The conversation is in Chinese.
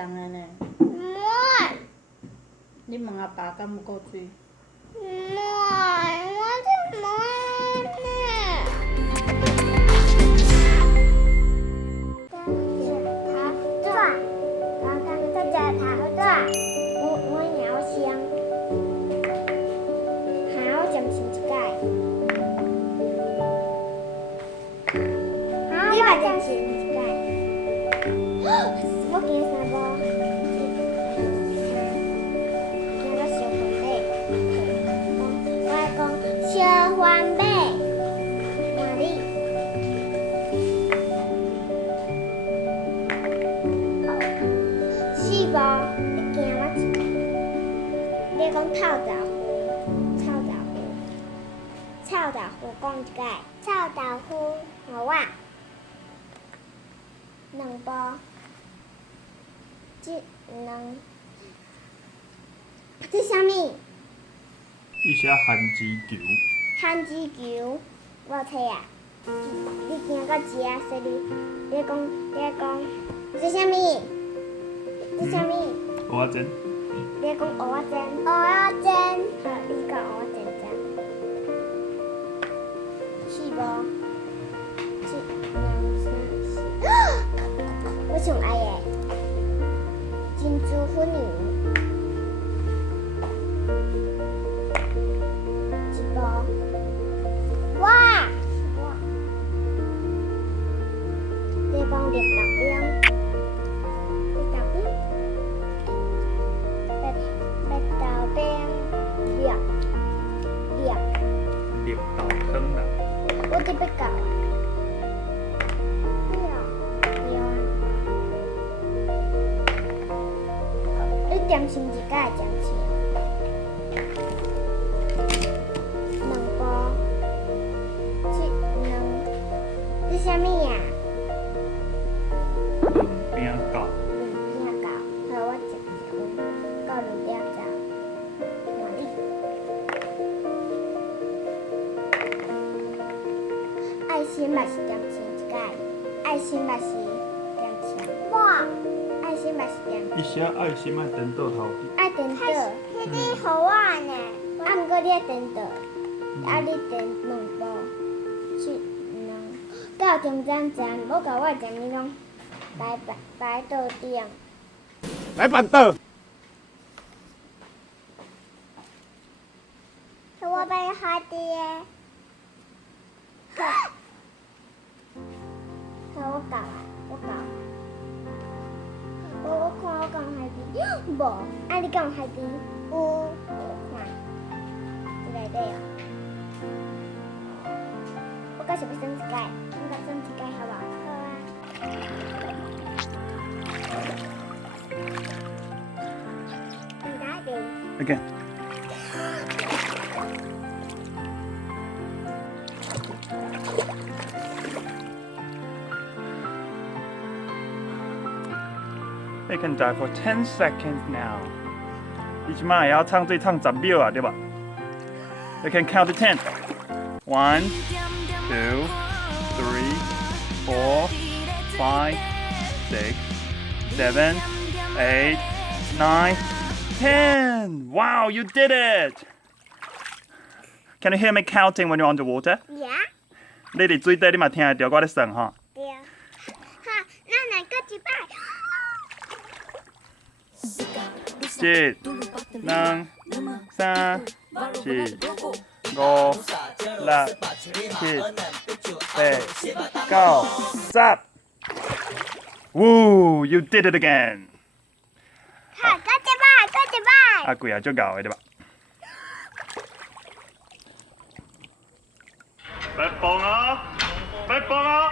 凉的呢。冇。你问阿爸敢有够水？冇，我就冇呢。头转，再加头转，我鸟香，好점심一解。你把점심一解。我惊啥无？惊到小番麦。我来讲小番麦，换你。是无？你惊我一个。你讲臭豆腐，臭豆腐，臭豆腐讲一解。臭豆腐，互我。两包。这啥物？一些番薯球。番薯球，我有睇啊。你惊到食啊，所以你讲，这啥物？这啥物？蚵仔煎。你讲蚵仔煎。蚵仔煎。好，你讲蚵仔煎煎。是无？我上爱的珍珠粉圆。一包。哇！你讲绿豆冰，绿豆冰，绿豆冰，绿豆汤啦。我得要搞啊！你点心一解点心，两包，这啥物啊？润饼糕。润饼糕，好，我食到润饼糕，换你。爱心嘛是点心一解，爱心嘛是点心。哇！爱心嘛是点心。一些爱心爱等倒头。爱颠倒，迄个互我呢。啊，毋过你爱颠倒，啊，你颠两包，到中间站，我甲我的站你拢摆倒顶。来板凳。我摆下底的。好，我搞啊，我搞。我看我讲海底，无，啊你讲海底有，我看，这内底哦。我搁想要算一解，我甲算一解好无？好啊。你哪边？Again。They can die for 10 seconds now. 你起码也要唱10秒啊，对吧？ They can count to 10. 1, 2, 3, 4, 5, 6, 7, 8, 9, 10. Wow, you did it! Can you hear me counting when you're underwater? Yeah. 你伫水底，你嘛听得到我咧算吼。对。好，咱来搁一摆。1、2、3、4、5、6、7、8、9、10。Woo! You did it again. 好，搁一摆。啊，贵啊，足够的对吧？别放啊！别放啊！